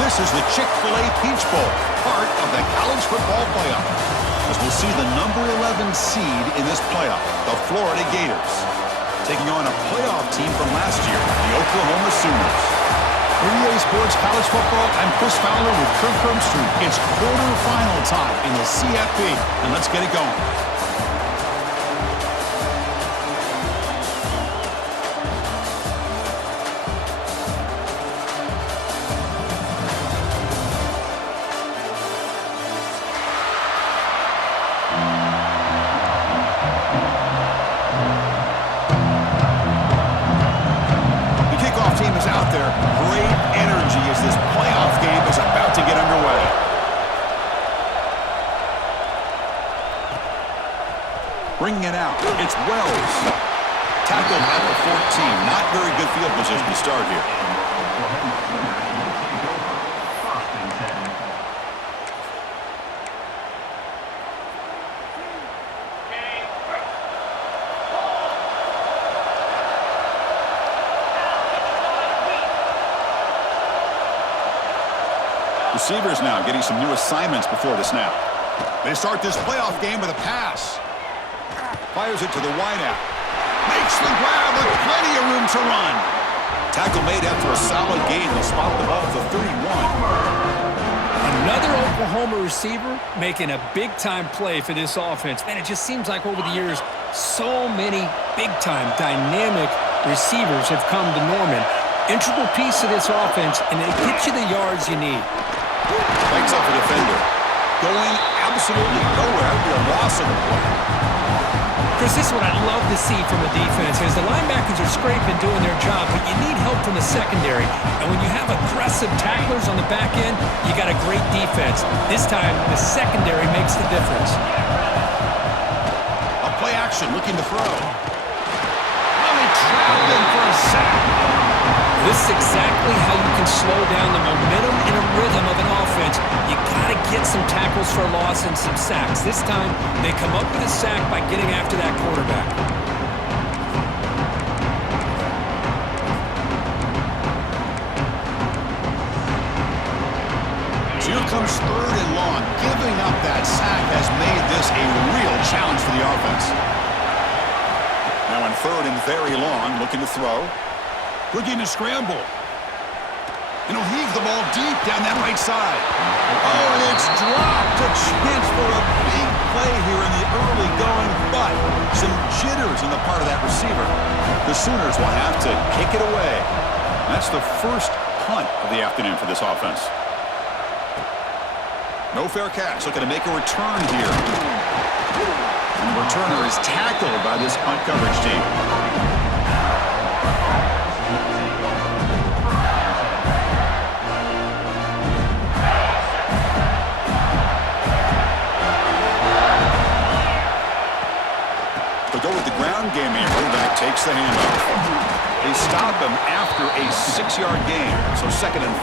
This is the Chick-fil-A Peach Bowl, part of the college football playoff. As we'll see the number 11 seed in this playoff, the Florida Gators, taking on a playoff team from last year, the Oklahoma Sooners. For EA Sports College Football, I'm Chris Fowler with Kirk Herbstreit. It's quarterfinal time in the CFP, and let's get it going. Bringing it out, it's Wells. Tackled at the 14. Not very good field position to start here. Receivers now getting some new assignments before the snap. They start this playoff game with a pass. Fires it to the wideout. Makes the grab with plenty of room to run. Tackle made after a solid gain. They'll spot the ball at the 31. Another Oklahoma receiver making a big-time play for this offense. Man, it just seems like over the years, so many big-time, dynamic receivers have come to Norman. Integral piece of this offense, and it gets you the yards you need. Breaks off a defender. Going absolutely nowhere. It'll be a loss of the play. Chris, this is what I'd love to see from a defense, as the linebackers are scraping, doing their job, but you need help from the secondary. And when you have aggressive tacklers on the back end, you got a great defense. This time, the secondary makes the difference. A play action, looking to throw. Oh, he trapped him for a sack. This is exactly how you can slow down the momentum and a rhythm of an offense. You got to get some tackles for a loss and some sacks. This time, they come up with a sack by getting after that quarterback. So here comes 3rd and long. Giving up that sack has made this a real challenge for the offense. Now in 3rd and very long, looking to throw. Looking to scramble. And he'll heave the ball deep down that right side. Oh, and it's dropped. A chance for a big play here in the early going, but some jitters on the part of that receiver. The Sooners will have to kick it away. That's the first punt of the afternoon for this offense. No fair catch. Looking to make a return here. And the returner is tackled by this punt coverage team. Go with the ground game here. Running back takes the handoff. They stop him after a 6-yard gain, so 2nd and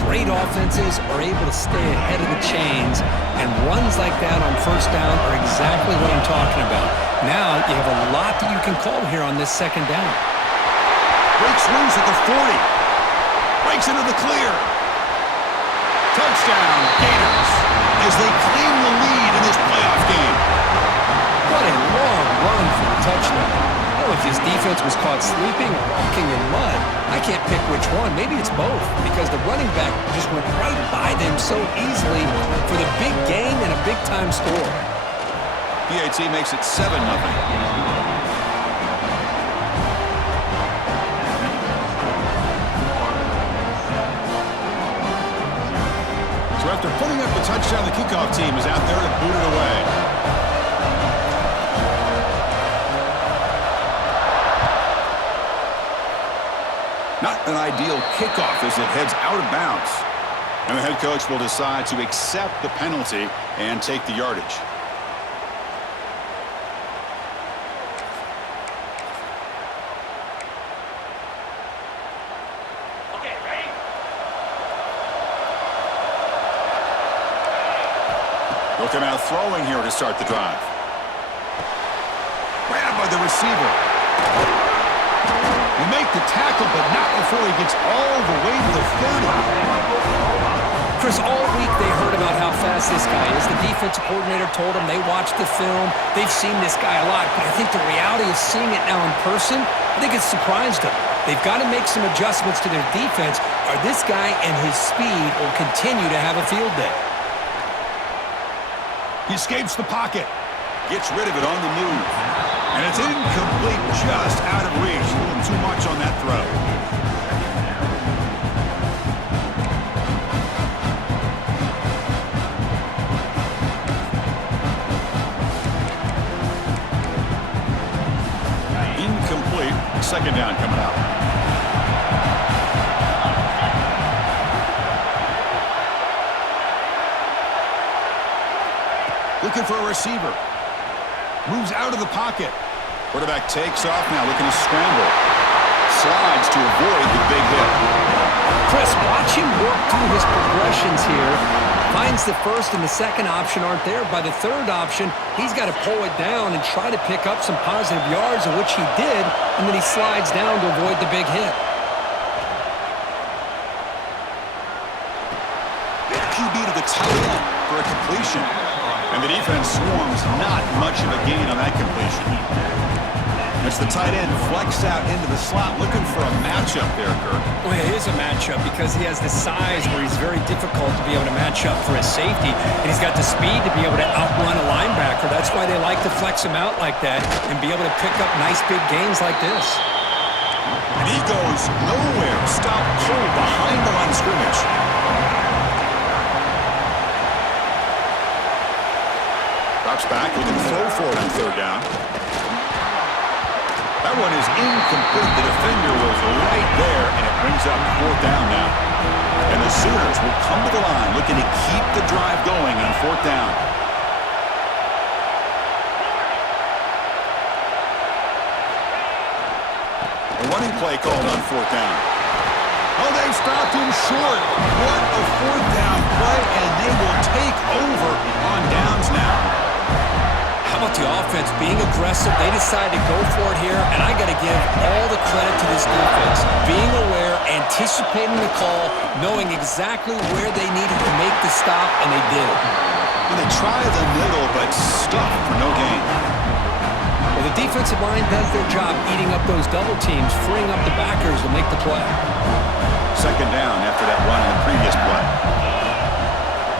4. Great offenses are able to stay ahead of the chains, and runs like that on 1st down are exactly what I'm talking about. Now you have a lot that you can call here on this 2nd down. Breaks loose at the 40. Breaks into the clear. Touchdown, Gators, as they claim the lead in this playoff game. What a long run for the touchdown. Oh, if his defense was caught sleeping or walking in mud, I can't pick which one. Maybe it's both, because the running back just went right by them so easily for the big gain and a big-time score. PAT makes it 7-0. So after putting up the touchdown, the kickoff team is out there to boot it away. Not an ideal kickoff as it heads out of bounds. And the head coach will decide to accept the penalty and take the yardage. Okay, ready? Looking out throwing here to start the drive. Grabbed by the receiver. They make the tackle, but not before he gets all the way to the 30. Chris, all week they heard about how fast this guy is. The defensive coordinator told them they watched the film. They've seen this guy a lot, but I think the reality of seeing it now in person, I think it's surprised them. They've got to make some adjustments to their defense, or this guy and his speed will continue to have a field day. He escapes the pocket. Gets rid of it on the move. And it's incomplete, just out of reach. A little too much on that throw. Incomplete. Second down coming up. Looking for a receiver. Moves out of the pocket. Quarterback takes off now, looking to scramble. Slides to avoid the big hit. Chris, watch him work through his progressions here. Finds the first and the second option aren't there. By the third option, he's got to pull it down and try to pick up some positive yards, of which he did, and then he slides down to avoid the big hit. QB to the tight end for a completion. And the defense swarms, not much of a gain on that completion. It's the tight end flexed out into the slot, looking for a matchup there, Kirk. Well, it is a matchup because he has the size where he's very difficult to be able to match up for his safety, and he's got the speed to be able to outrun a linebacker. That's why they like to flex him out like that and be able to pick up nice big gains like this. And he goes nowhere. Stop cold behind the line of scrimmage. Drops back, looking to throw for it on third down. That one is incomplete. The defender was right there, and it brings up fourth down now. And the Sooners will come to the line, looking to keep the drive going on fourth down. A running play called on fourth down. Oh, they've stopped him short. What a fourth down play, and they will take over on downs now. How about the offense being aggressive? They decided to go for it here, and I got to give all the credit to this defense. Being aware, anticipating the call, knowing exactly where they needed to make the stop, and they did. And they try the middle, but stuck for no gain. Well, the defensive line does their job eating up those double teams, freeing up the backers to make the play. Second down after that run in the previous play.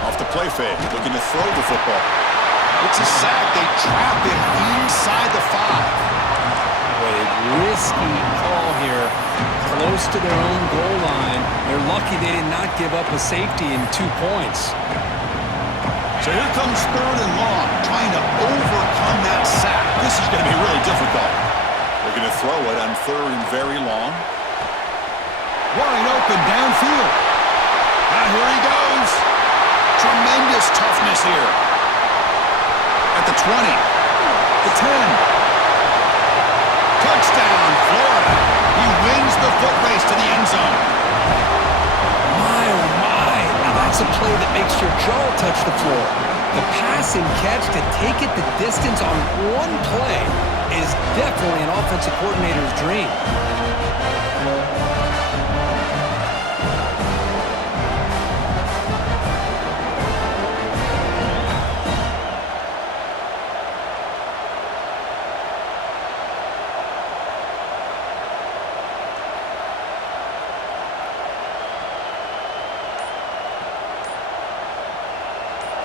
Off the play fake, looking to throw the football. It's a sack. They trap him inside the 5. What a risky call here. Close to their own goal line. They're lucky they did not give up a safety in 2 points. So here comes third and long, trying to overcome that sack. This is going to be really difficult. They're going to throw it on third and very long. Wide open downfield. Here he goes. Tremendous toughness here. At the 20, the 10. Touchdown, Florida. He wins the foot race to the end zone. My, oh my. Now that's a play that makes your jaw touch the floor. The pass and catch to take it the distance on one play is definitely an offensive coordinator's dream.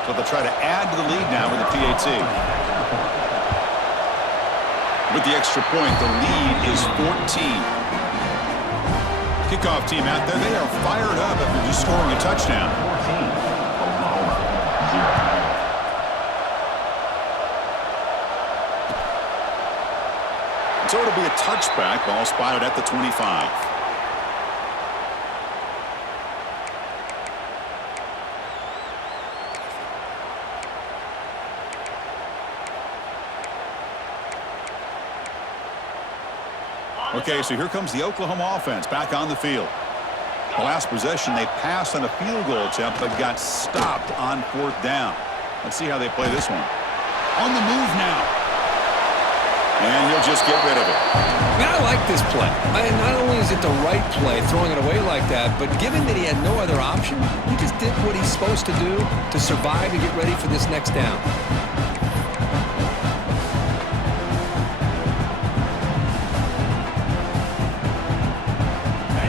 So they'll try to add to the lead now with the PAT. With the extra point, the lead is 14. Kickoff team out there, they are fired up after just scoring a touchdown. So it'll be a touchback, ball spotted at the 25. Okay, so here comes the Oklahoma offense back on the field. The last possession, they passed on a field goal attempt, but got stopped on fourth down. Let's see how they play this one. On the move now. And he'll just get rid of it. Man, I like this play. Not only is it the right play, throwing it away like that, but given that he had no other option, he just did what he's supposed to do to survive and get ready for this next down.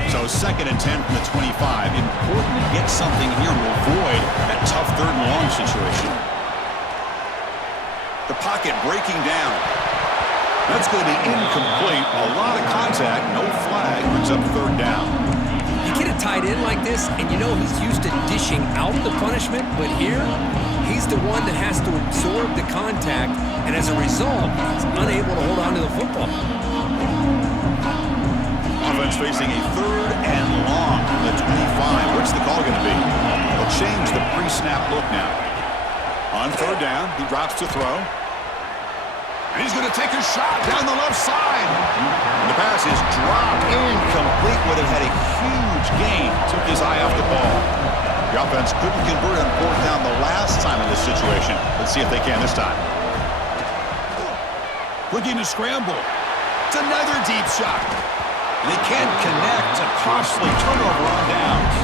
So 2nd and 10 from the 25. Important to get something here to avoid that tough 3rd and long situation. The pocket breaking down. That's going to be incomplete. A lot of contact, no flag, brings up 3rd down. You get a tight end like this, and you know he's used to dishing out the punishment, but here, he's the one that has to absorb the contact, and as a result, he's unable to hold on to the football. Offense facing a 3rd and long from the 25. What's the call going to be? They'll change the pre-snap look now. On 3rd down, he drops to throw. And he's going to take a shot down the left side. And the pass is dropped incomplete. Would have had a huge gain. Took his eye off the ball. The offense couldn't convert on 4th down the last time in this situation. Let's see if they can this time. Looking to scramble. It's another deep shot. And they can't connect. A costly turnover on downs.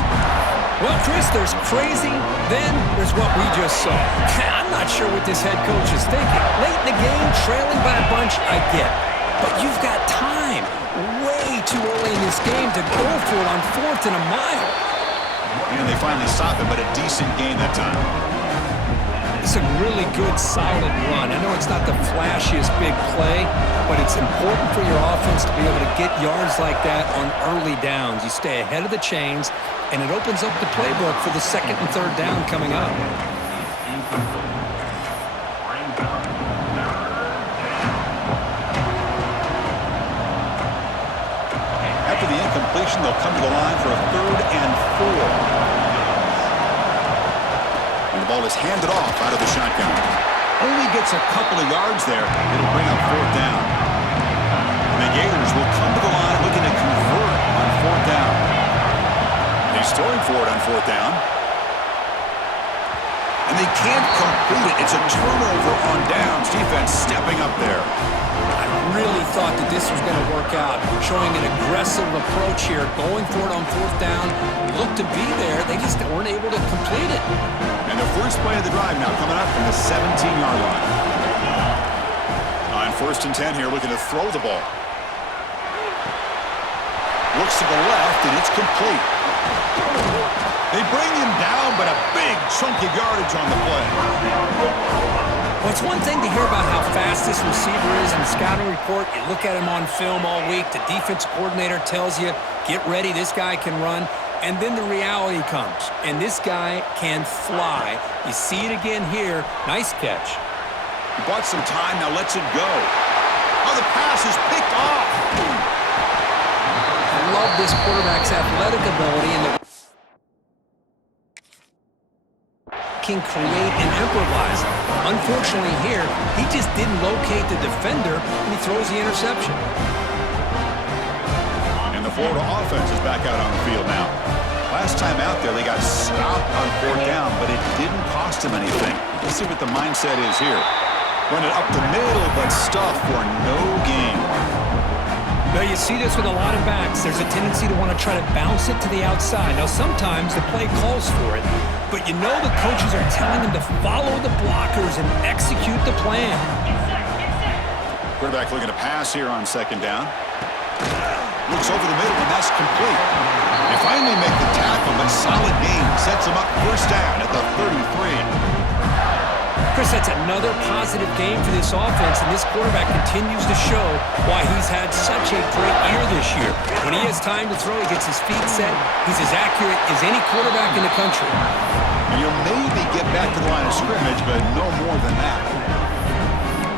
Well, Chris, there's crazy, then there's what we just saw. I'm not sure what this head coach is thinking. Late in the game, trailing by a bunch, I get. But you've got time, way too early in this game to go for it on 4th and a mile. And they finally stop him, but a decent gain that time. It's a really good, solid run. I know it's not the flashiest big play, but it's important for your offense to be able to get yards like that on early downs. You stay ahead of the chains, and it opens up the playbook for the 2nd and 3rd down coming up. After the incompletion, they'll come to the line for a 3rd and 4. And the ball is handed off out of the shotgun. Only gets a couple of yards there. It'll bring up 4th down. And the Gators will come to the line looking to convert on 4th down. And he's throwing for it on 4th down. And they can't complete it. It's a turnover on downs. Defense stepping up there. I really thought that this was going to work out, showing an aggressive approach here, going for it on 4th down. Looked to be there. They just weren't able to complete it. And the first play of the drive now coming up from the 17-yard line. On 1st and 10 here, looking to throw the ball. Looks to the left, and it's complete. They bring him down, but a big chunk of yardage on the play. Well, it's one thing to hear about how fast this receiver is in the scouting report. You look at him on film all week. The defense coordinator tells you, get ready, this guy can run. And then the reality comes, and this guy can fly. You see it again here. Nice catch. He bought some time, now lets it go. Oh, the pass is picked off. I love this quarterback's athletic ability and the can create and improvise. Unfortunately here, he just didn't locate the defender, and he throws the interception. And the Florida offense is back out on the field now. Last time out there, they got stopped on 4th down, but it didn't cost them anything. Let's see what the mindset is here. Run it up the middle, but stuff for no gain. Now, you see this with a lot of backs. There's a tendency to want to try to bounce it to the outside. Now, sometimes the play calls for it, but you know the coaches are telling them to follow the blockers and execute the plan. Quarterback looking to pass here on 2nd down. Looks over the middle, and that's complete. They finally make the tackle, but solid gain sets them up 1st down at the 33. Chris, that's another positive game for this offense, and this quarterback continues to show why he's had such a great year this year. When he has time to throw, he gets his feet set. He's as accurate as any quarterback in the country. And you'll maybe get back to the line of scrimmage, but no more than that.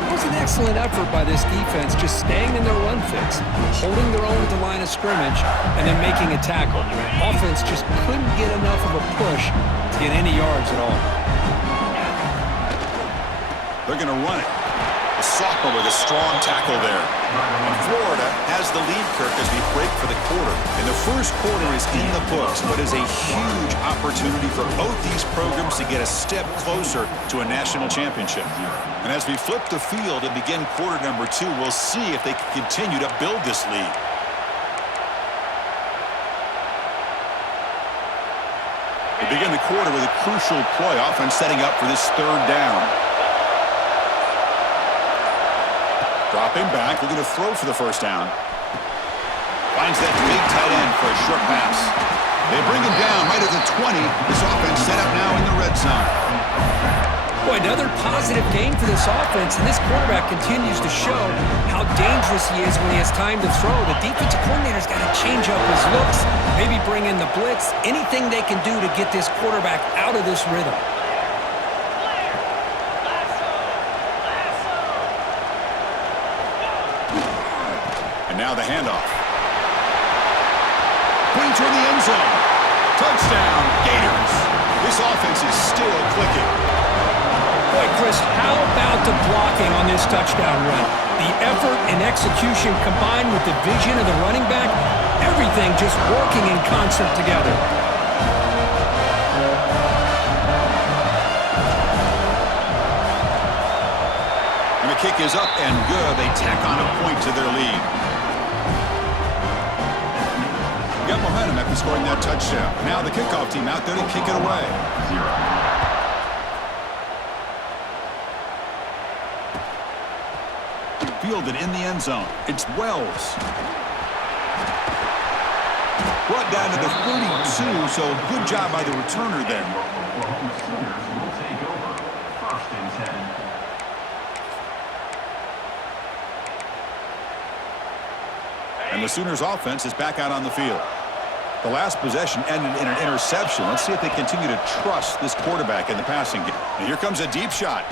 It was an excellent effort by this defense, just staying in their run fits, holding their own at the line of scrimmage, and then making a tackle. Offense just couldn't get enough of a push to get any yards at all. They're going to run it. A sophomore with a strong tackle there. And Florida has the lead, Kirk, as we break for the quarter. And the first quarter is in the books, but is a huge opportunity for both these programs to get a step closer to a national championship. And as we flip the field and begin quarter number 2, we'll see if they can continue to build this lead. They begin the quarter with a crucial play, offense setting up for this third down. Dropping back, looking to throw for the first down. Finds that big tight end for a short pass. They bring him down right at the 20. This offense set up now in the red zone. Boy, another positive game for this offense, and this quarterback continues to show how dangerous he is when he has time to throw. The defensive coordinator's got to change up his looks, maybe bring in the blitz, anything they can do to get this quarterback out of this rhythm. And now the handoff. Putting toward the end zone. Touchdown, Gators. This offense is still clicking. Boy, Chris, how about the blocking on this touchdown run? The effort and execution combined with the vision of the running back, everything just working in concert together. And the kick is up and good. They tack on a point to their lead. Got momentum after scoring that touchdown. Now the kickoff team out there to kick it away. Fielded in the end zone. It's Wells. Brought down to the 32, so good job by the returner there. And the Sooners offense is back out on the field. The last possession ended in an interception. Let's see if they continue to trust this quarterback in the passing game. And here comes a deep shot.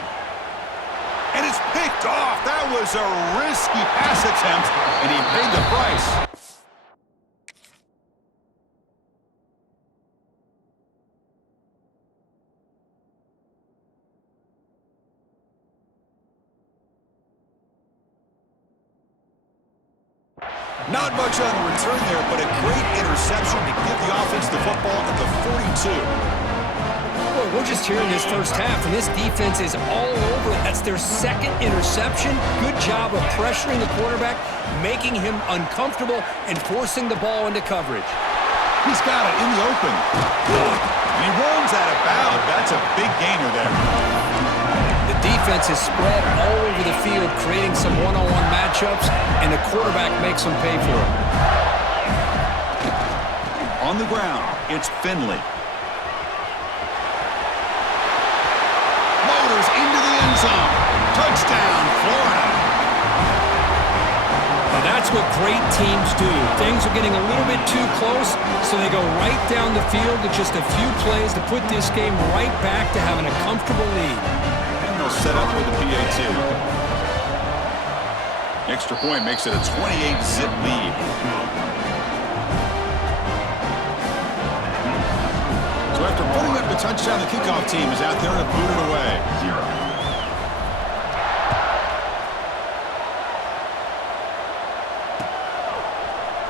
And it's picked off. That was a risky pass attempt, and he paid the price. Not much on the return there, but a great interception to give the offense the football at the 42. Boy, we're just here in this first half, and this defense is all over it. That's their second interception. Good job of pressuring the quarterback, making him uncomfortable, and forcing the ball into coverage. He's got it in the open. And he runs out of bounds. That's a big gainer there. The defense is spread all over the field, creating some one-on-one matchups, and the quarterback makes them pay for it. On the ground, it's Finley. Motors into the end zone. Touchdown, Florida. Now that's what great teams do. Things are getting a little bit too close, so they go right down the field with just a few plays to put this game right back to having a comfortable lead. Set up with the PAT. Extra point makes it a 28-zip lead. So after putting up the touchdown, the kickoff team is out there to boot it away.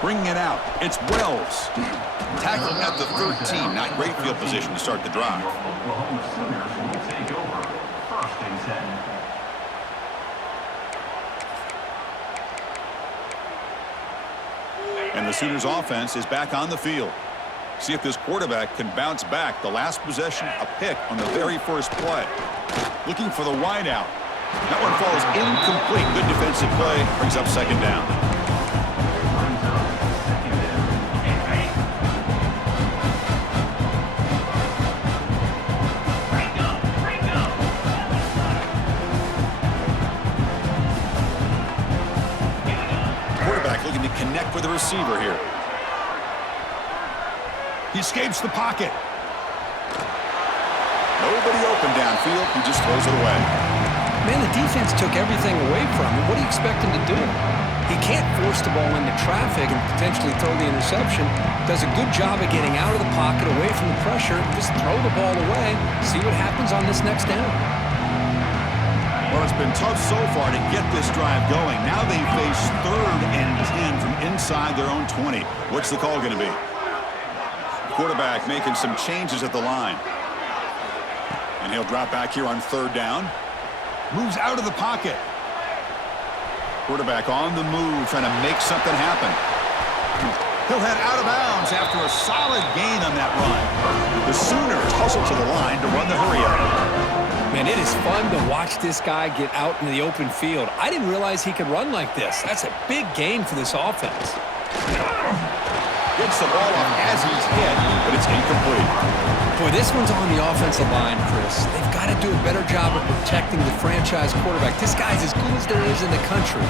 Bringing it out, it's Wells. Tackled at the 13. Not great field position to start the drive. And the Sooners offense is back on the field. See if this quarterback can bounce back. The last possession, a pick on the very first play. Looking for the wide out. That one falls incomplete. Good defensive play. Brings up second down. Connect with the receiver here. He escapes the pocket. Nobody open downfield. He just throws it away. Man, the defense took everything away from him. What do you expect him to do? He can't force the ball into traffic and potentially throw the interception. Does a good job of getting out of the pocket, away from the pressure. Just throw the ball away. See what happens on this next down. Well, it's been tough so far to get this drive going. Now they face 3rd and 10 from inside their own 20. What's the call going to be? Quarterback making some changes at the line. And he'll drop back here on 3rd down. Moves out of the pocket. Quarterback on the move, trying to make something happen. He'll head out of bounds after a solid gain on that run. The Sooners hustle to the line to run the hurry-up. Man, it is fun to watch this guy get out in the open field. I didn't realize he could run like this. That's a big gain for this offense. Gets the ball off as he's hit, but it's incomplete. Boy, this one's on the offensive line, Chris. They've got to do a better job of protecting the franchise quarterback. This guy's as good as there is in the country,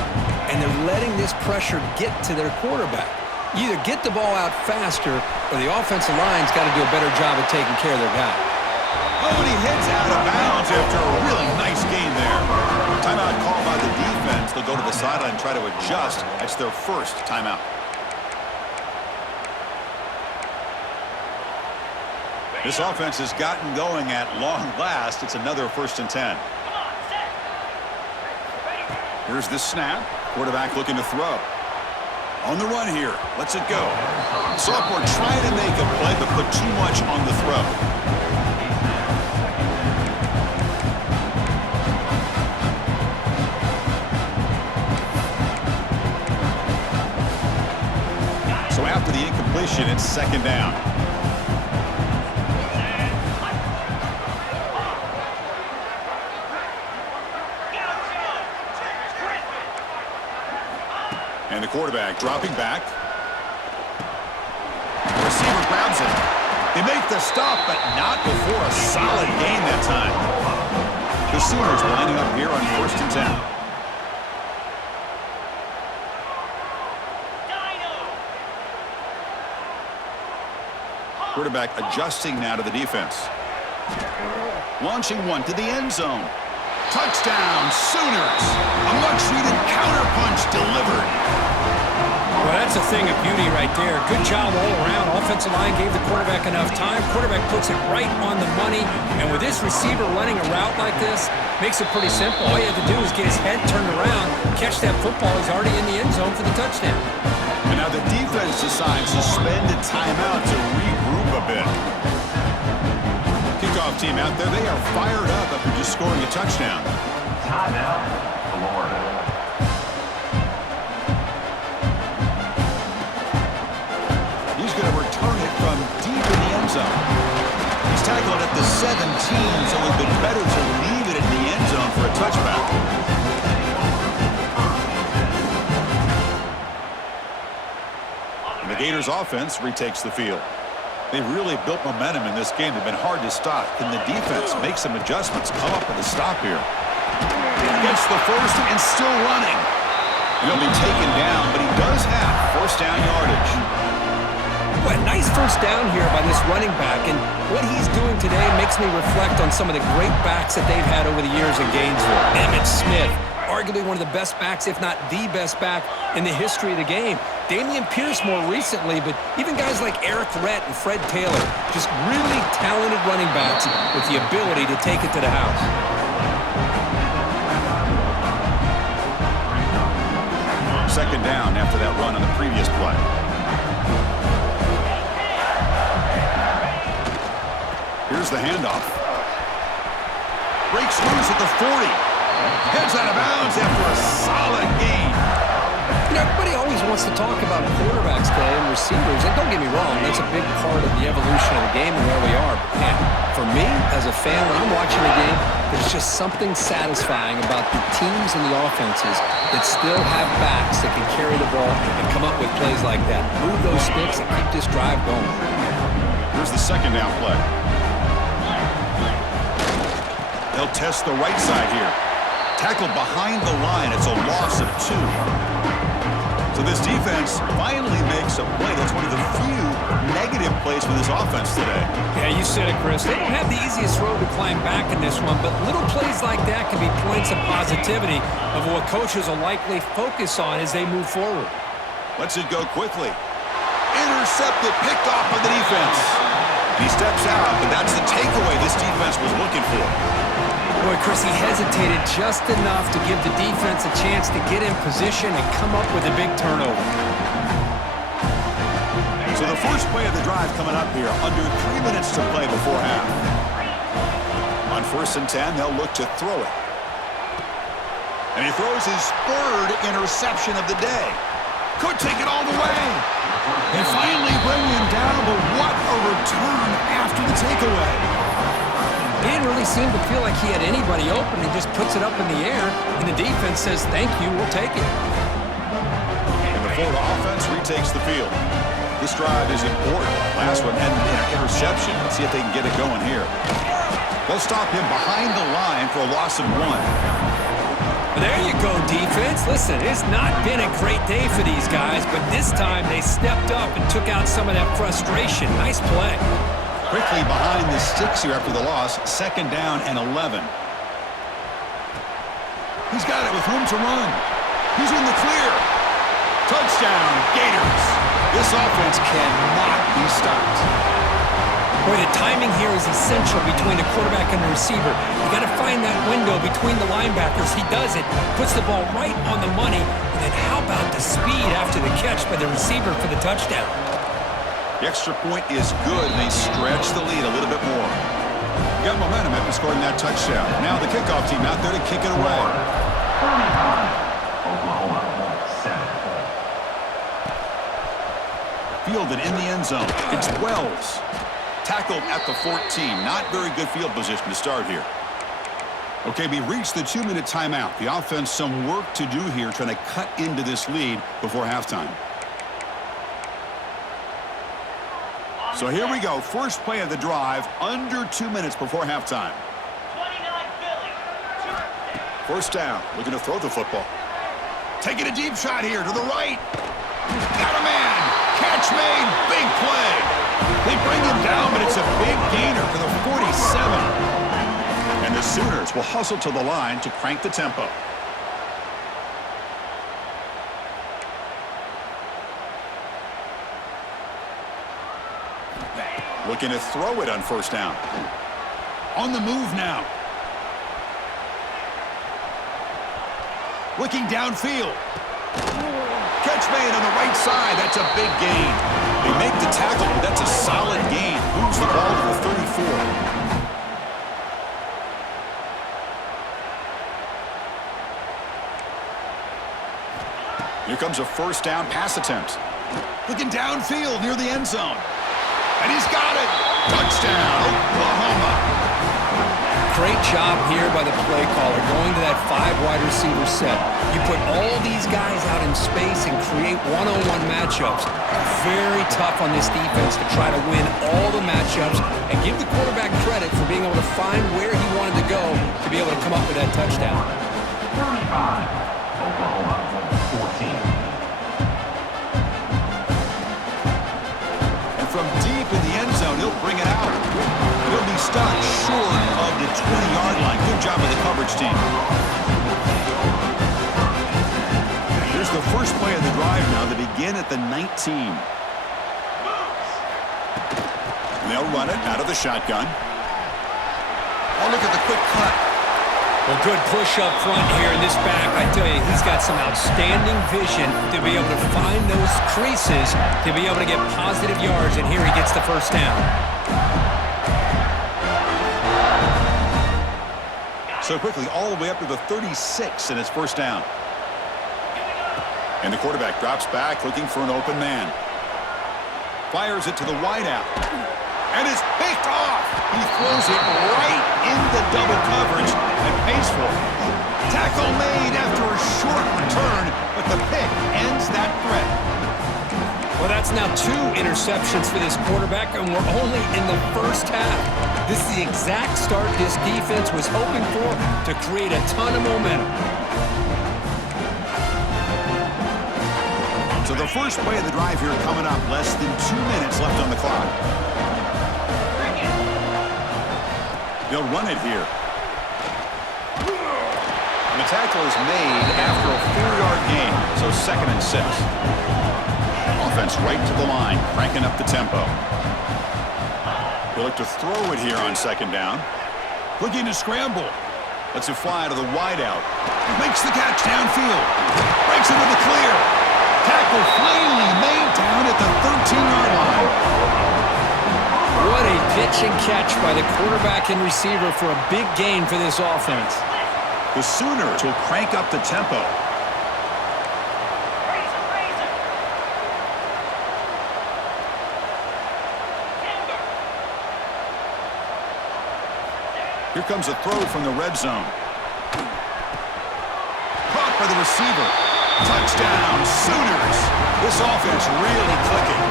and they're letting this pressure get to their quarterback. You either get the ball out faster, or the offensive line's got to do a better job of taking care of their guy. Oh, and he hits out of bounds after a really nice gain there. Timeout called by the defense. They'll go to the sideline and try to adjust. That's their first timeout. This offense has gotten going at long last. It's another 1st and 10. Here's the snap. Quarterback looking to throw. On the run here. Lets it go. Sophomore trying to make a play, but put too much on the throw. So after the incompletion, it's 2nd down. And the quarterback dropping back. The receiver grabs it. They make the stop, but not before a solid gain that time. The Sooners lining up here on 1st and 10. Quarterback adjusting now to the defense. Launching one to the end zone. Touchdown, Sooners! A much-needed counterpunch delivered. Well, that's a thing of beauty right there. Good job all around. Offensive line gave the quarterback enough time. Quarterback puts it right on the money. And with this receiver running a route like this, makes it pretty simple. All you have to do is get his head turned around, catch that football. He's already in the end zone for the touchdown. And now the defense decides to spend a timeout to regroup a bit. Kickoff team out there, they are fired up after just scoring a touchdown. Timeout, Florida. He's going to return it from deep in the end zone. He's tackled at the 17, so it would have been better to leave it in the end zone for a touchback. And the Gators offense retakes the field. They've really built momentum in this game. They've been hard to stop. Can the defense make some adjustments? Come up with a stop here. Gets the first and still running. He'll be taken down, but he does have 1st down yardage. What a nice 1st down here by this running back. And what he's doing today makes me reflect on some of the great backs that they've had over the years in Gainesville. Emmitt Smith, arguably one of the best backs, if not the best back in the history of the game. Damian Pierce more recently, but even guys like Eric Rhett and Fred Taylor, just really talented running backs with the ability to take it to the house. Second down after that run on the previous play. Here's the handoff. Breaks loose at the 40. Heads out of bounds after a solid gain. You know, everybody always wants to talk about quarterbacks today and receivers, and don't get me wrong, that's a big part of the evolution of the game and where we are. But man, for me, as a fan, when I'm watching the game, there's just something satisfying about the teams and the offenses that still have backs that can carry the ball and come up with plays like that. Move those sticks and keep this drive going. Here's the 2nd down play. They'll test the right side here. Tackled behind the line. It's a loss of 2. So this defense finally makes a play. That's one of the few negative plays for this offense today. Yeah, you said it, Chris. They don't have the easiest road to climb back in this one, but little plays like that can be points of positivity of what coaches will likely focus on as they move forward. Lets it go quickly. Intercepted, picked off by the defense. He's steps out, but that's the takeaway this defense was looking for. Boy, Chris, he hesitated just enough to give the defense a chance to get in position and come up with a big turnover. So the first play of the drive coming up here, under 3 minutes to play before half. On 1st and 10, they'll look to throw it. And he throws his 3rd interception of the day. Could take it all the way. They finally bring him down, but what a return after the takeaway. He didn't really seem to feel like he had anybody open and just puts it up in the air, and the defense says, thank you, we'll take it. And the Florida offense retakes the field. This drive is important. Last one ended in an interception. Let's see if they can get it going here. They'll stop him behind the line for a loss of 1. There you go, defense. Listen, it's not been a great day for these guys, but this time they stepped up and took out some of that frustration. Nice play. Quickly behind the sticks here after the loss. 2nd down and 11. He's got it with room to run. He's in the clear. Touchdown, Gators. This offense cannot be stopped. Boy, the timing here is essential between the quarterback and the receiver. You got to find that window between the linebackers. He does it, puts the ball right on the money, and then how about the speed after the catch by the receiver for the touchdown? The extra point is good, and they stretch the lead a little bit more. You got momentum after scoring that touchdown. Now the kickoff team out there to kick it away. Oklahoma, 7. Fielded in the end zone. It's Wells. Tackled at the 14. Not very good field position to start here. Okay, we reached the 2-minute timeout. The offense some work to do here trying to cut into this lead before halftime. So here we go. First play of the drive under 2 minutes before halftime. 29 Philly. 1st down. Looking to throw the football. Taking a deep shot here to the right. Got a man. Catch made. Big play. They bring him down, but it's a big gainer for the 47. And the Sooners will hustle to the line to crank the tempo. Looking to throw it on 1st down. On the move now. Looking downfield. Catch made on the right side. That's a big gain. They make the tackle, but that's a solid gain. Moves the ball to the 34. Here comes a 1st down pass attempt. Looking downfield near the end zone. And he's got it. Touchdown, Oklahoma. Great job here by the play caller, going to that 5-wide receiver set. You put all these guys out in space and create one-on-one matchups. Very tough on this defense to try to win all the matchups and give the quarterback credit for being able to find where he wanted to go to be able to come up with that touchdown. 35. Oklahoma, 14. And from deep in the end zone, he'll bring it out. He'll be stopped short of the 20-yard line. Good job of the coverage team. Here's the first play of the drive now. They begin at the 19. And they'll run it out of the shotgun. Oh, look at the quick cut. Well, good push up front here in this back. I tell you, he's got some outstanding vision to be able to find those creases, to be able to get positive yards, and here he gets the 1st down. So quickly, all the way up to the 36, and it's 1st down. And the quarterback drops back, looking for an open man. Fires it to the wideout. And it's picked off. He throws it right into double coverage and pays for it. Tackle made after a short return, but the pick ends that threat. Well, that's now 2 interceptions for this quarterback, and we're only in the 1st half. This is the exact start this defense was hoping for to create a ton of momentum. So the first play of the drive here coming up, less than 2 minutes left on the clock. They'll run it here. And the tackle is made after a 4-yard gain, so 2nd and 6. Offense right to the line, cranking up the tempo. They look to throw it here on second down. Looking to scramble. Lets it fly to the wideout. Makes the catch downfield. Breaks into the clear. Tackle finally made down at the 13-yard line. What a pitch and catch by the quarterback and receiver for a big gain for this offense. The Sooners will crank up the tempo. Here comes a throw from the red zone. Caught by the receiver. Touchdown, Sooners. This offense really clicking.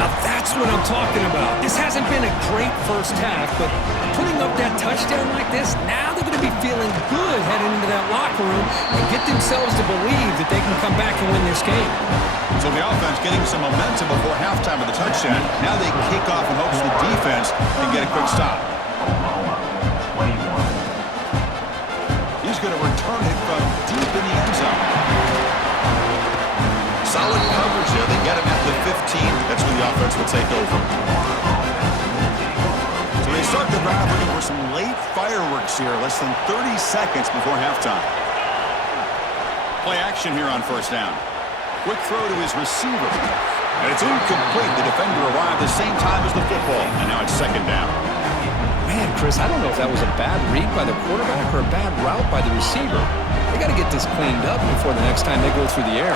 Now that's what I'm talking about. This hasn't been a great first half, but putting up that touchdown like this, now they're going to be feeling good heading into that locker room and get themselves to believe that they can come back and win this game. So the offense getting some momentum before halftime with the touchdown. Now they kick off in hopes the defense can get a quick stop. Oklahoma, 21. He's going to return it from deep in the end zone. Solid coverage there. They get him at the 15. That's where the offense will take over. So they start the drive looking for some late fireworks here, less than 30 seconds before halftime. Play action here on first down. Quick throw to his receiver. And it's incomplete. The defender arrived the same time as the football. And now it's second down. Man, Chris, I don't know if that was a bad read by the quarterback or a bad route by the receiver. They got to get this cleaned up before the next time they go through the air.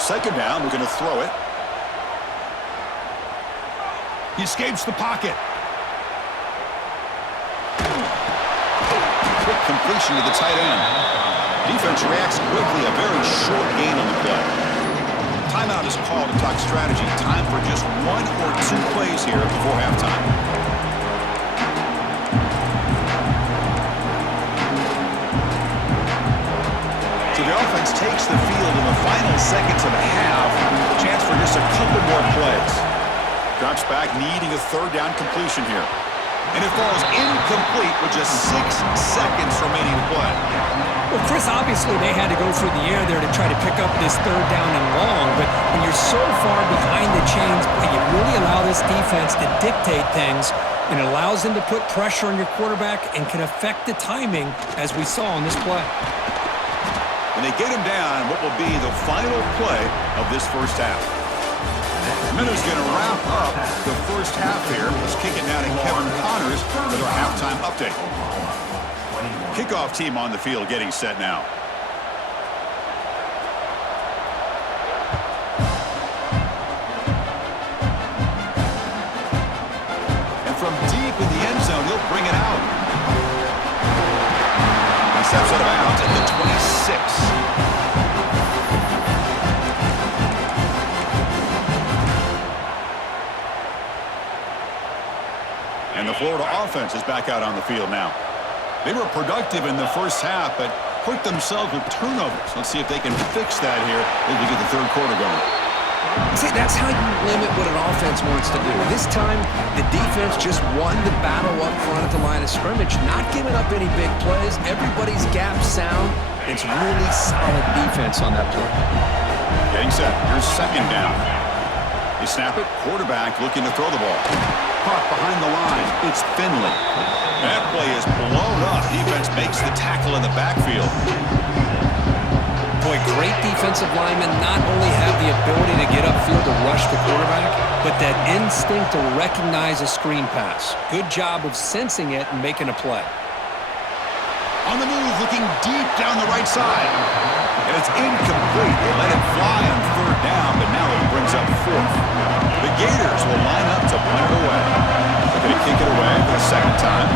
Second down, we're going to throw it. He escapes the pocket. Quick completion to the tight end. Defense reacts quickly, a very short gain on the play. Timeout is called to talk strategy. Time for just 1 or 2 plays here before halftime. So the offense takes the field in the final seconds of the half. Chance for just a couple more plays. Drops back, needing a third down completion here. And it falls incomplete with just 6 seconds remaining to play. Well, Chris, obviously they had to go through the air there to try to pick up this third down and long, but when you're so far behind the chains, you really allow this defense to dictate things, and it allows them to put pressure on your quarterback and can affect the timing, as we saw on this play. And they get him down what will be the final play of this first half. Minutes going to wrap up the first half here. Let's kick it now to Kevin Connors with our halftime update. Kickoff team on the field getting set now. And from deep in the end zone, he'll bring it out. He steps out of bounds at the 26. And the Florida offense is back out on the field now. They were productive in the first half, but hurt themselves with turnovers. Let's see if they can fix that here as we get the third quarter going. See, that's how you limit what an offense wants to do. This time, the defense just won the battle up front at the line of scrimmage, not giving up any big plays. Everybody's gap sound. It's really solid defense on that play. Getting set. Here's second down. They snap it. Quarterback looking to throw the ball. Caught behind the line. It's Finley. That play is blown up. Defense makes the tackle in the backfield. Boy, great defensive linemen not only have the ability to get upfield to rush the quarterback, but that instinct to recognize a screen pass. Good job of sensing it and making a play. On the move, looking deep down the right side. And it's incomplete. They let it fly on third down, but now it brings up fourth. The Gators will line up to punt it away. They're going to kick it away for the second time.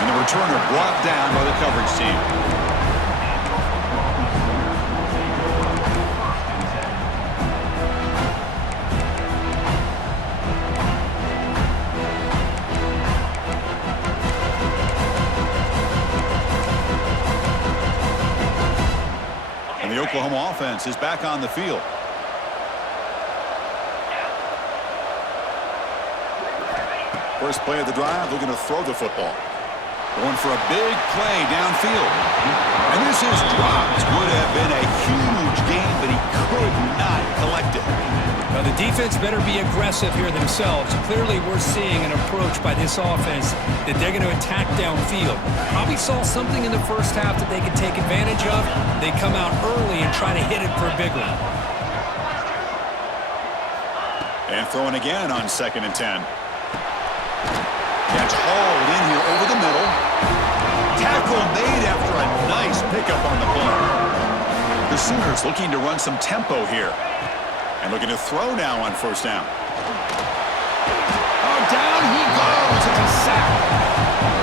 And the returner brought down by the coverage team. The Oklahoma offense is back on the field. First play of the drive, looking to throw the football. Going for a big play downfield. And this is dropped. Would have been a huge gain, but he could not collect it. Now, the defense better be aggressive here themselves. Clearly, we're seeing an approach by this offense that they're going to attack downfield. Probably saw something in the first half that they could take advantage of. They come out early and try to hit it for a big one. And throwing again on 2nd and 10. Catch hauled in here over the middle. Tackle made after a nice pickup on the play. The Sooners looking to run some tempo here. And looking to throw now on 1st down. Oh, down he goes. It's a sack.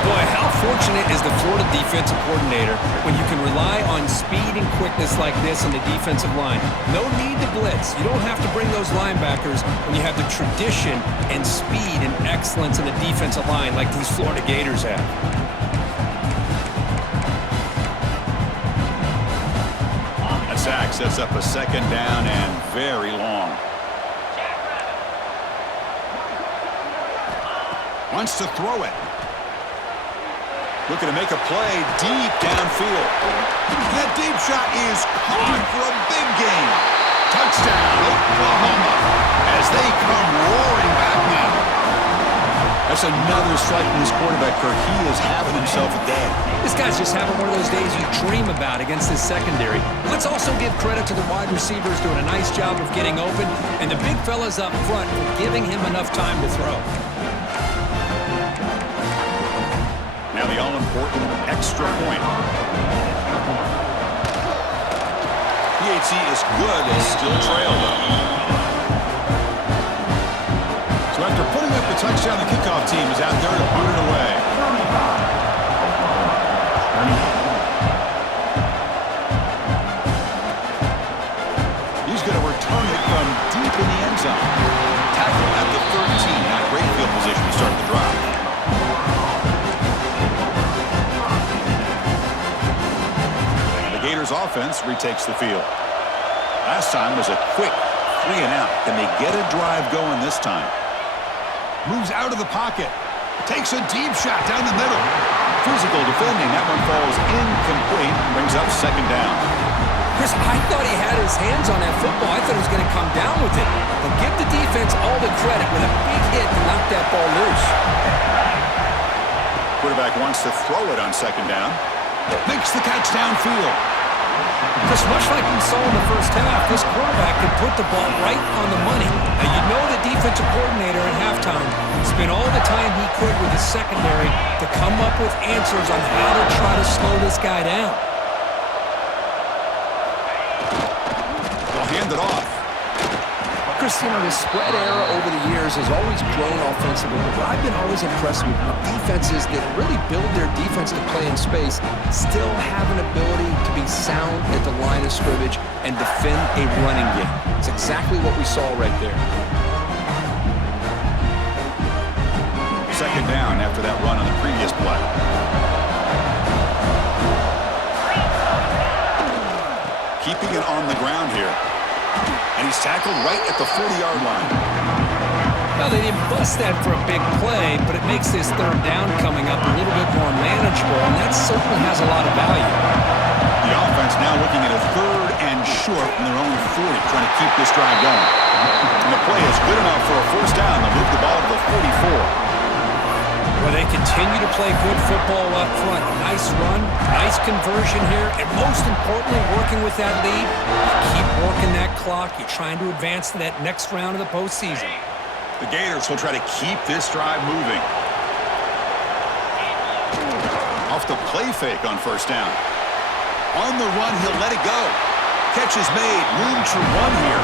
Boy, how fortunate is the Florida defensive coordinator when you can rely on speed and quickness like this on the defensive line. No need to blitz. You don't have to bring those linebackers when you have the tradition and speed and excellence in the defensive line like these Florida Gators have. A sack sets up a 2nd down and very long. Wants to throw it. Looking to make a play deep downfield. That deep shot is caught for a big gain. Touchdown, Oklahoma, as they come roaring back now. That's another strike from this quarterback, Kirk. He is having himself a day. This guy's just having one of those days you dream about against his secondary. Let's also give credit to the wide receivers doing a nice job of getting open, and the big fellas up front for giving him enough time to throw. Now the all-important extra point. PAT is good, they still trail though. So after putting up the touchdown, the kickoff team is out there to boot it away. He's going to return it from deep in the end zone. Tackle at the 13, not great field position to start the drive. Gators offense retakes the field. Last time was a quick 3 and out. Can they get a drive going this time? Moves out of the pocket. Takes a deep shot down the middle. Physical defending. That one falls incomplete. Brings up 2nd down. Chris, I thought he had his hands on that football. I thought he was going to come down with it. But give the defense all the credit with a big hit to knock that ball loose. Quarterback wants to throw it on 2nd down. Makes the catch downfield. Chris, much like we saw in the first half, this quarterback can put the ball right on the money. Now, you know the defensive coordinator at halftime spent all the time he could with his secondary to come up with answers on how to try to slow this guy down. They'll hand it off. Chris, you know, the spread era over the years has always grown offensively, but I've been always impressed with defenses that really build their defense to play in space, still have an ability to be sound at the line of scrimmage and defend a running game. It's exactly what we saw right there. 2nd down after that run on the previous play. Keeping it on the ground here. And he's tackled right at the 40-yard line. Now, they didn't bust that for a big play, but it makes this 3rd down coming up a little bit more manageable, and that certainly has a lot of value. The offense now looking at a 3rd and short from their own 40, trying to keep this drive going. And the play is good enough for a 1st down. They'll move the ball to the 44. Well, they continue to play good football up front. Nice run, nice conversion here, and most importantly, working with that lead, you keep working that clock. You're trying to advance to that next round of the postseason. The Gators will try to keep this drive moving. Off the play fake on 1st down. On the run, he'll let it go. Catch is made. Room to run here.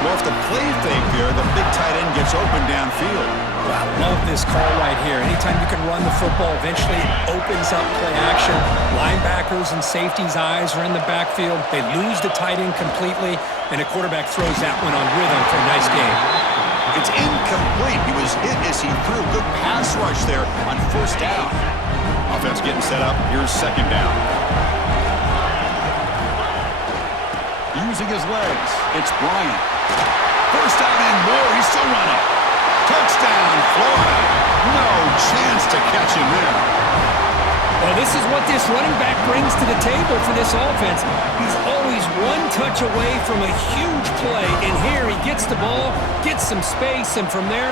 So off the play fake there, the big tight end gets open downfield. Well, I love this call right here. Anytime you can run the football, eventually it opens up play action. Linebackers and safeties' eyes are in the backfield. They lose the tight end completely, and the quarterback throws that one on rhythm for a nice game. It's incomplete. He was hit as he threw. Good pass rush there on 1st down. Offense getting set up. Here's 2nd down. Using his legs. It's Bryant. 1st down and more. He's still running. Touchdown, Florida. No chance to catch him there. Well, this is what this running back brings to the table for this offense. He's always one touch away from a huge play, and here he gets the ball, gets some space, and from there,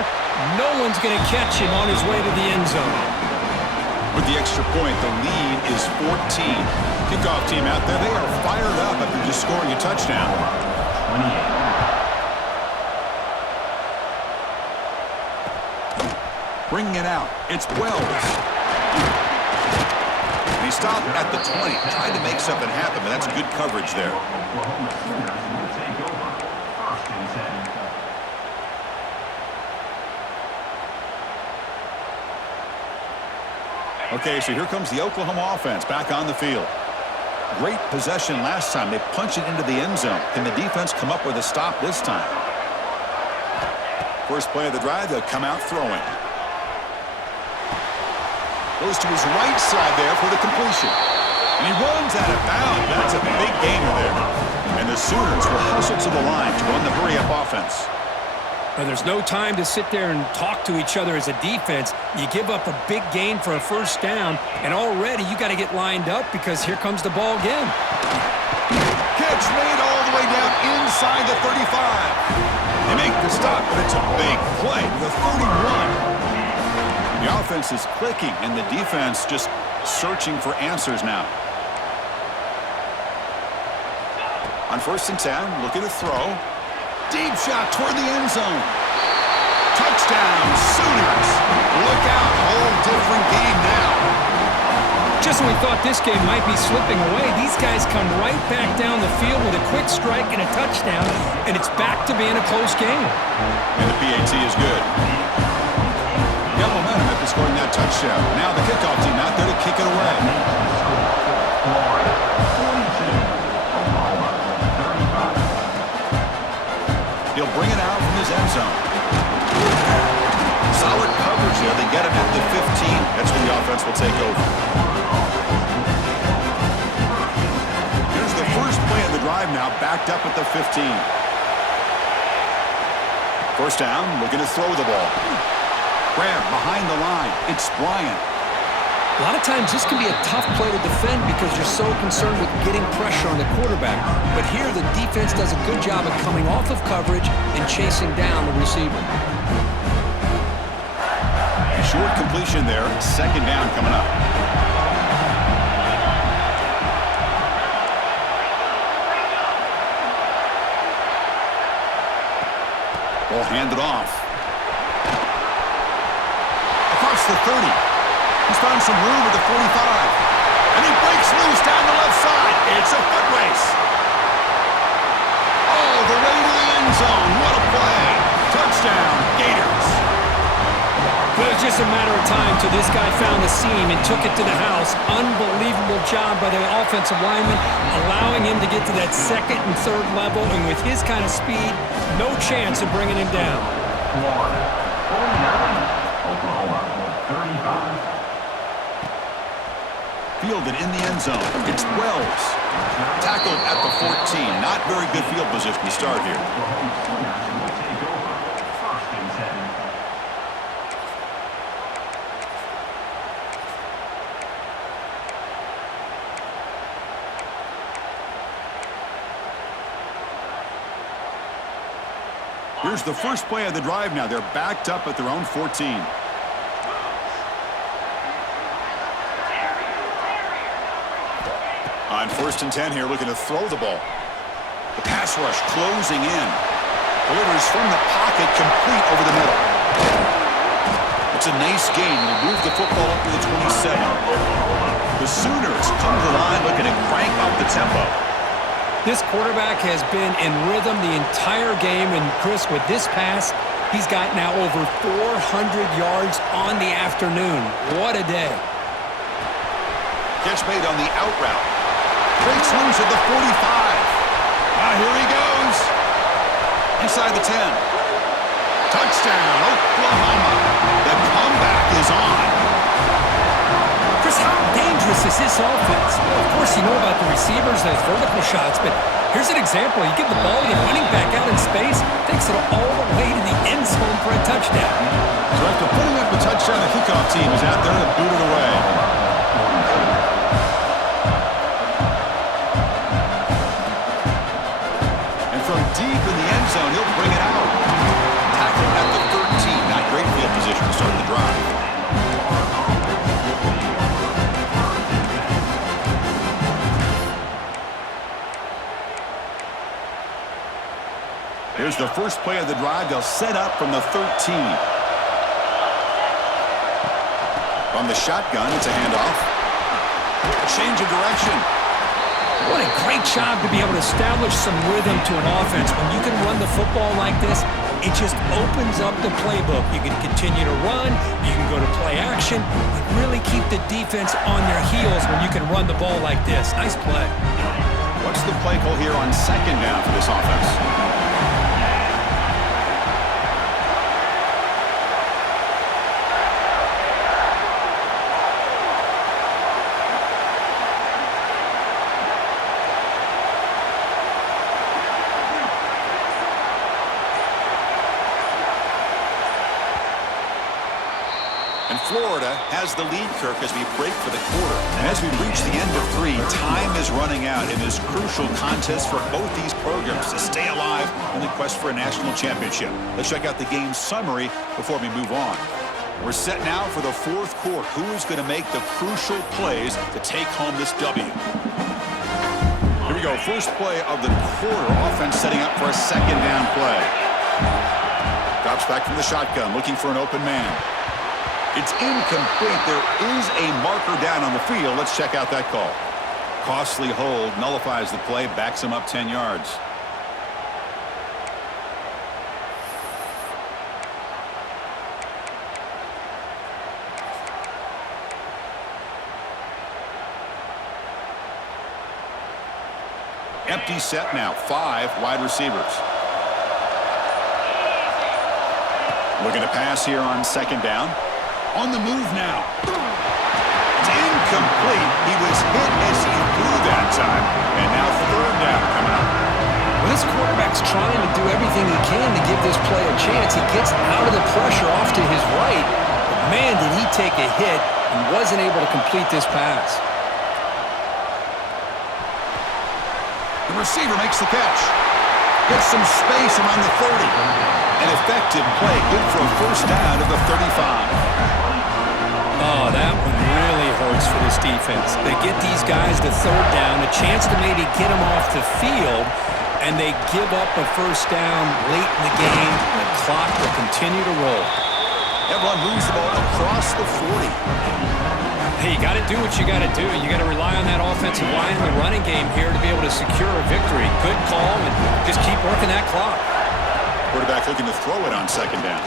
no one's going to catch him on his way to the end zone. With the extra point, the lead is 14. Kickoff team out there, they are fired up after just scoring a touchdown. 28. Bringing it out, it's Wells. He stopped at the 20, tried to make something happen, but that's good coverage there. Oklahoma Sooners will take over. First and 10. Okay, so here comes the Oklahoma offense back on the field. Great possession last time. They punch it into the end zone. Can the defense come up with a stop this time? First play of the drive, they'll come out throwing. Goes to his right side there for the completion. And he runs out of bounds. That's a big gainer there. And the Sooners will hustle to the line to run the hurry-up offense. Now, there's no time to sit there and talk to each other as a defense. You give up a big gain for a first down, and already you got to get lined up because here comes the ball again. Catch made all the way down inside the 35. They make the stop, but it's a big play to the 31. The offense is clicking, and the defense just searching for answers now. On first and 10, looking to throw. Deep shot toward the end zone. Touchdown, Sooners. Look out, whole different game now. Just when we thought this game might be slipping away, these guys come right back down the field with a quick strike and a touchdown, and it's back to being a close game. And the PAT is good. Got momentum after scoring that touchdown. Now the kickoff team out there to kick it away. Florida 42. Oklahoma 35. He'll bring it out from his end zone. Solid coverage there. They get him at the 15. That's where the offense will take over. Here's the first play of the drive now, backed up at the 15. First down, looking to throw the ball. Grab behind the line. It's Bryant. A lot of times this can be a tough play to defend because you're so concerned with getting pressure on the quarterback. But here the defense does a good job of coming off of coverage and chasing down the receiver. Short completion there. Second down coming up. Ball handed off. Across the 30. He's found some room at the 45. And he breaks loose down the left side. It's a foot race. All the way to the end zone. What a play. Touchdown, Gators. Well, it was just a matter of time till this guy found the seam and took it to the house. Unbelievable job by the offensive lineman, allowing him to get to that second and third level. And with his kind of speed, no chance of bringing him down. Florida 49. Oklahoma 35. Fielded in the end zone. It's Wells. Tackled at the 14. Not very good field position to start here. Oklahoma Sooners will take over. First and 10. Here's the first play of the drive now. They're backed up at their own 14. On first and 10 here, looking to throw the ball. The pass rush closing in. Delivers from the pocket, complete over the middle. It's a nice gain. He'll move the football up to the 27. The Sooners come to the line looking to crank up the tempo. This quarterback has been in rhythm the entire game, and Chris, with this pass, he's got now over 400 yards on the afternoon. What a day. Catch made on the out route. Breaks loose at the 45. Here he goes. Inside the 10. Touchdown, Oklahoma. The comeback is on. Chris, how dangerous is this offense? Well, of course, you know about the receivers, those vertical shots, but Here's an example. You give the ball to the running back out in space, takes it all the way to the end zone for a touchdown. So after putting up a touchdown, the kickoff team is out there to boot it away. And from deep in the end zone, he'll bring it out. Tackled at the 13. Not great field position to start the drive. Here's the first play of the drive. They'll set up from the 13. From the shotgun, it's a handoff. Change of direction. What a great job to be able to establish some rhythm to an offense. When you can run the football like this, it just opens up the playbook. You can continue to run. You can go to play action. You really keep the defense on their heels when you can run the ball like this. Nice play. What's the play call here on second down for this offense? And Florida has the lead, Kirk, as we break for the quarter. And as we reach the end of 3, time is running out in this crucial contest for both these programs to stay alive in the quest for a national championship. Let's check out the game summary before we move on. We're set now for the fourth quarter. Who is going to make the crucial plays to take home this W? Here we go. First play of the quarter. Offense setting up for a second down play. Drops back from the shotgun, looking for an open man. It's incomplete. There is a marker down on the field. Let's check out that call. Costly hold, nullifies the play, backs him up 10 yards. Empty set now, 5 wide receivers. Looking to pass here on second down. On the move now. It's incomplete. He was hit as he threw that time. And now third down coming up. Well, this quarterback's trying to do everything he can to give this play a chance. He gets out of the pressure off to his right. But man, did he take a hit and wasn't able to complete this pass. The receiver makes the catch. Gets some space around the 30. An effective play. Good for a first down at the 35. Oh, that one really hurts for this defense. They get these guys to third down, a chance to maybe get them off the field, and they give up a first down late in the game. The clock will continue to roll. Everyone moves the ball across the 40. Hey, you got to do what you got to do. You got to rely on that offensive line and the running game here to be able to secure a victory. Good call, and just keep working that clock. Quarterback looking to throw it on second down.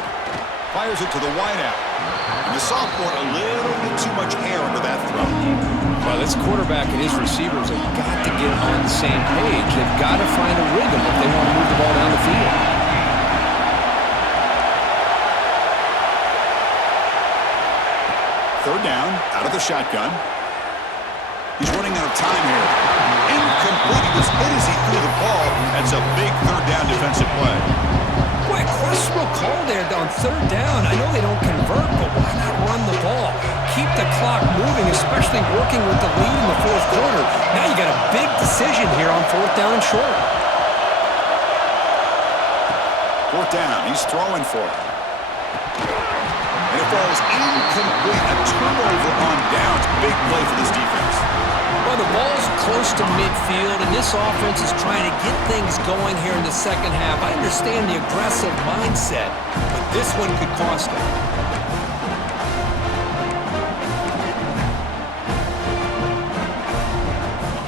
Fires it to the wideout. And the sophomore, a little bit too much air under that throw. Well, this quarterback and his receivers have got to get on the same page. They've got to find a rhythm if they want to move the ball down the field. Third down, out of the shotgun. He's running out of time here. Incomplete. He was hit as he threw the ball. That's a big third down defensive play. Boy, questionable call there on third down. I know they don't convert, but why not run the ball? Keep the clock moving, especially working with the lead in the fourth quarter. Now you got a big decision here on fourth down and short. Fourth down. He's throwing for it. And it falls incomplete. A turnover on downs. Big play for this defense. Well, the ball's close to midfield, and this offense is trying to get things going here in the second half. I understand the aggressive mindset, but this one could cost them.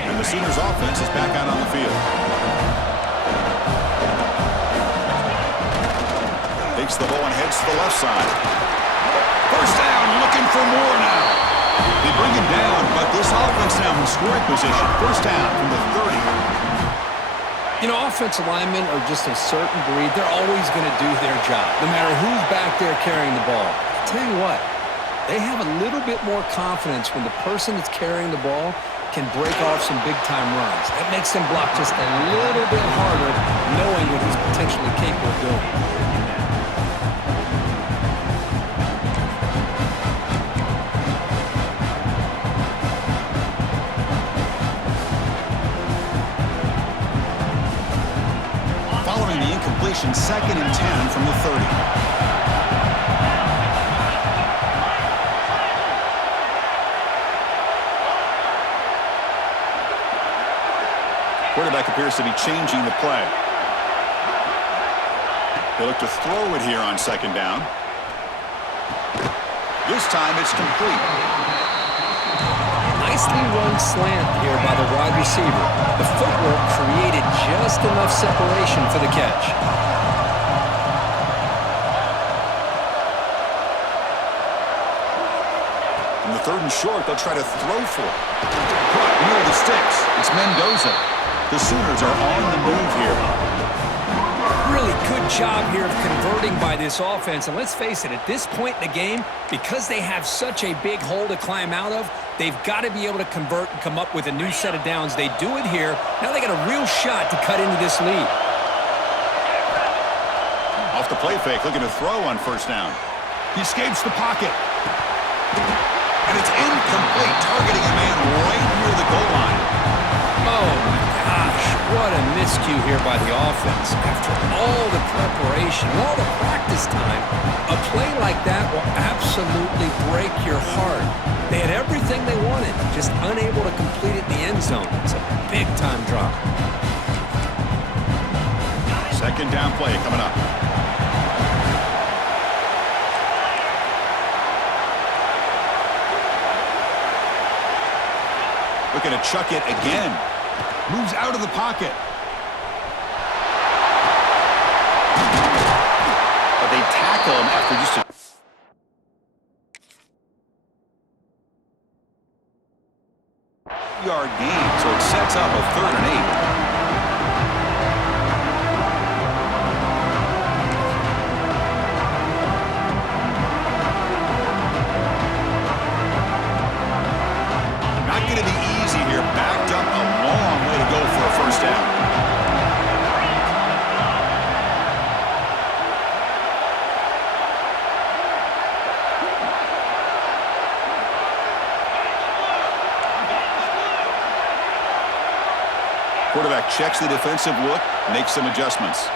And the Sooners offense is back out on the field. Takes the ball and heads to the left side. First down, looking for more now. They bring him down, but this offense now in scoring position. First down from the 30. You know, offensive linemen are just a certain breed. They're always going to do their job, no matter who's back there carrying the ball. I'll tell you what, they have a little bit more confidence when the person that's carrying the ball can break off some big-time runs. That makes him block just a little bit harder, knowing what he's potentially capable of doing. Following the incompletion, 2nd and 10 from the 30. Quarterback appears to be changing the play. They look to throw it here on 2nd down. This time it's complete. Nicely run slant here by the wide receiver. The footwork created just enough separation for the catch. On the 3rd and short, they'll try to throw for it. Caught near the sticks. It's Mendoza. The Sooners are on the move here. Really good job here of converting by this offense. And let's face it, at this point in the game, because they have such a big hole to climb out of, they've got to be able to convert and come up with a new set of downs. They do it here. Now they got a real shot to cut into this lead. Off the play fake, looking to throw on 1st down. He escapes the pocket. And it's incomplete, targeting a man right near the goal line. Oh, my gosh. What a miscue here by the offense. After all the preparation, all the practice time, a play like that will absolutely break your heart. They had everything they wanted, just unable to complete it in the end zone. It's a big-time drop. 2nd down play coming up. Looking to chuck it again. Moves out of the pocket. But they tackle him after just a... yard gain, so it sets up a 3rd and 8. Not going to be easy here. Backed up a long way to go for a 1st down. Quarterback checks the defensive look, makes some adjustments.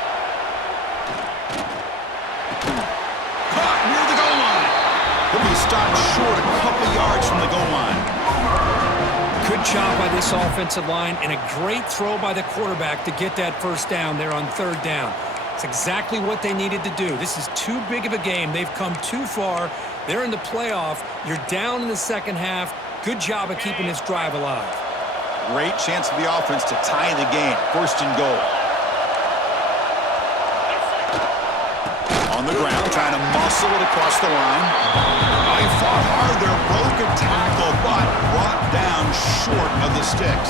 Caught near the goal line. He'll be stopped short a couple yards from the goal line. Good job by this offensive line and a great throw by the quarterback to get that 1st down there on 3rd down. It's exactly what they needed to do. This is too big of a game. They've come too far. They're in the playoff. You're down in the 2nd half. Good job of keeping this drive alive. Great chance for the offense to tie the game. 1st and goal. On the ground, trying to muscle it across the line. Oh, he fought hard there. Broke a tackle, but brought down short of the sticks.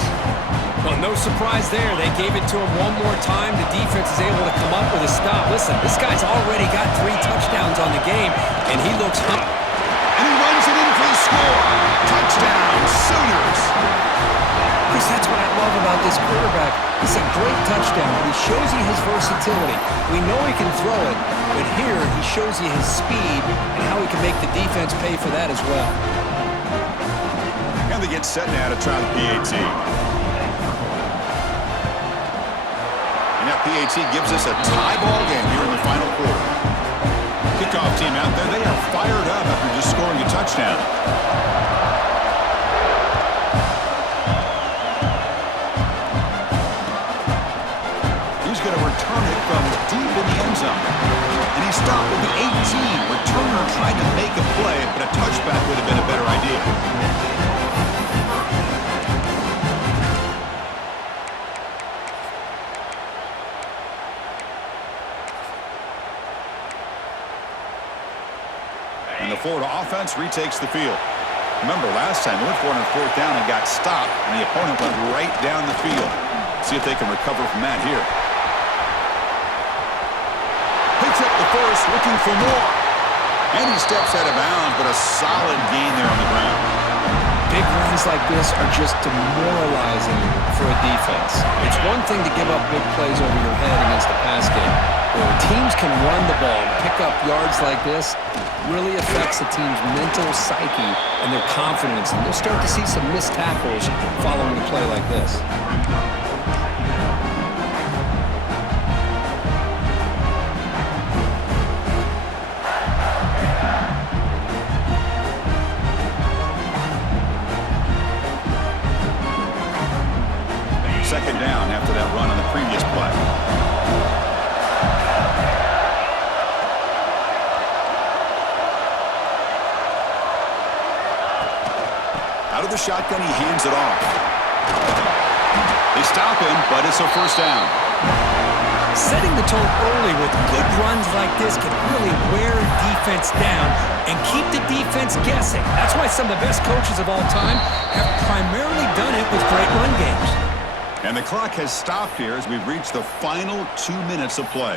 Well, no surprise there. They gave it to him one more time. The defense is able to come up with a stop. Listen, this guy's already got 3 touchdowns on the game, and he looks hungry. And he runs it in for the score. Touchdown, Sooners. Chris, that's what I love about this quarterback. It's a great touchdown, but he shows you his versatility. We know he can throw it, but here he shows you his speed and how he can make the defense pay for that as well. And they get set now to try the PAT. And that PAT gives us a tie ball game here in the final quarter. Kickoff team out there, they are fired up after just scoring a touchdown. Going to return it from deep in the end zone. And he stopped at the 18. Returner tried to make a play, but a touchback would have been a better idea. And the Florida offense retakes the field. Remember, last time they went for it on 4th down and got stopped, and the opponent went right down the field. See if they can recover from that here. Picks up the 1st, looking for more. And he steps out of bounds, but a solid gain there on the ground. Big runs like this are just demoralizing for a defense. It's one thing to give up big plays over your head against the pass game, but when teams can run the ball and pick up yards like this, it really affects a team's mental psyche and their confidence, and you'll start to see some missed tackles following a play like this. Second down after that run on the previous play. Out of the shotgun, he hands it off. They stop him, but it's a first down. Setting the tone early with good runs like this can really wear a defense down and keep the defense guessing. That's why some of the best coaches of all time have primarily done it with great run games. And the clock has stopped here as we've reached the final 2 minutes of play.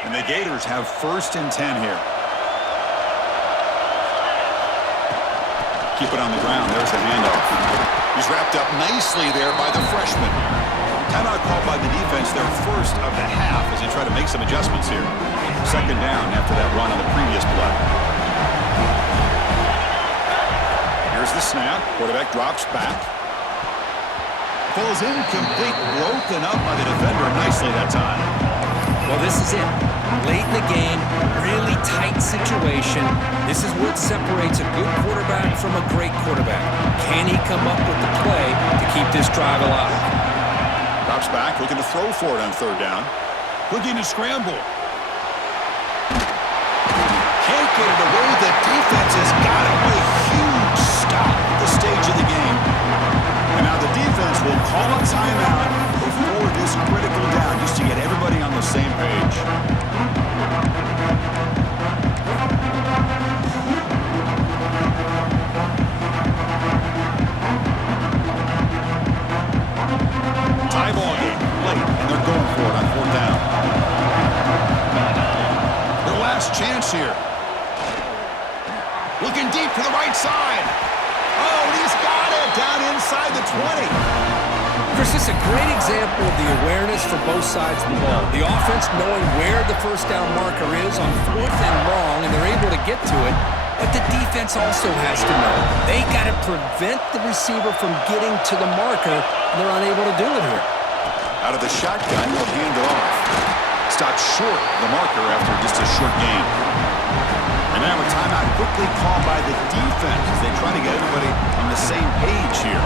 And the Gators have 1st and 10 here. Keep it on the ground. There's the handoff. He's wrapped up nicely there by the freshman. Timeout called by the defense, their first of the half, as they try to make some adjustments here. Second down after that run on the previous play. Here's the snap. Quarterback drops back. Falls incomplete, broken up by the defender nicely that time. Well, this is it. Late in the game, really tight situation. This is what separates a good quarterback from a great quarterback. Can he come up with the play to keep this drive alive? Drops back, looking to throw for it on third down. Looking to scramble. Can't get it away. The defense has got him. What a huge stop at the stage of the game. And now the defense will call a timeout before this critical down, just to get everybody on the same page. Tie ball game late, and they're going for it on fourth down. Their last chance here. Looking deep to the right side. Oh, and he's got it down inside the 20. Chris, this is a great example of the awareness for both sides of the ball. The offense knowing where the first down marker is on fourth and long, and they're able to get to it. But the defense also has to know. They got to prevent the receiver from getting to the marker, and they're unable to do it here. Out of the shotgun, he'll hand it off. Stopped short of the marker after just a short gain. And now a timeout quickly called by the defense as they try to get everybody on the same page here.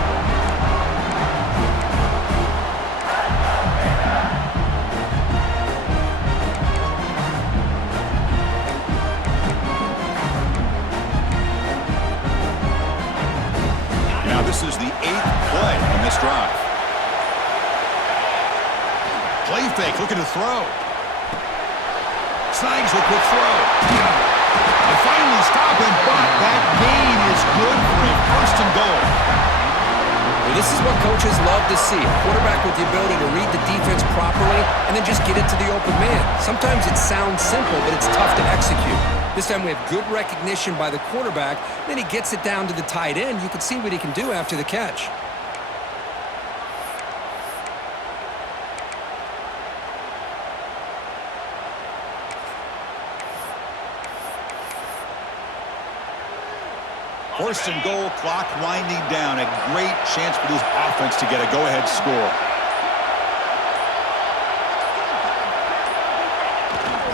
Now this is the 8th play in this drive. Play fake, looking to throw. Snags a quick throw. They finally stop him, but that gain is good for a 1st and goal. Well, this is what coaches love to see. A quarterback with the ability to read the defense properly and then just get it to the open man. Sometimes it sounds simple, but it's tough to execute. This time we have good recognition by the quarterback. Then he gets it down to the tight end. You can see what he can do after the catch. First and goal, clock winding down. A great chance for this offense to get a go-ahead score.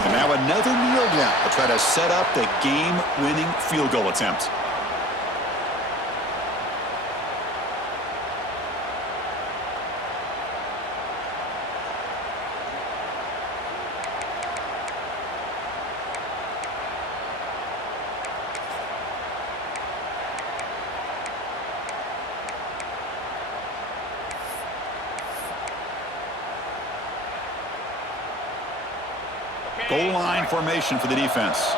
And now another kneel down to try to set up the game-winning field goal attempt. Goal line formation for the defense.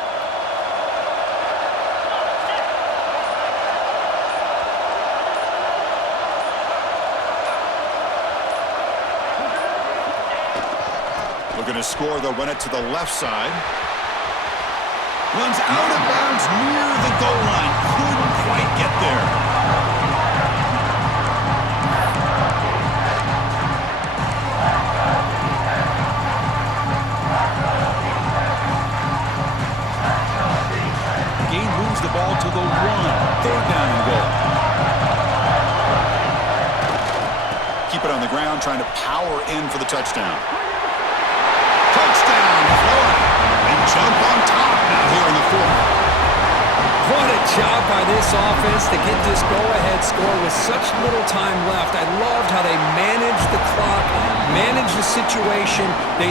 Looking to score, they'll run it to the left side. Runs out of bounds near the goal line. Couldn't quite get there. Gain moves the ball to the 1. Third down and goal. Keep it on the ground, trying to power in for the touchdown. Touchdown, Florida. And jump on top now here in the 4th. What a job by this offense to get this go-ahead score with such little time left. I loved how they managed the clock, managed the situation. They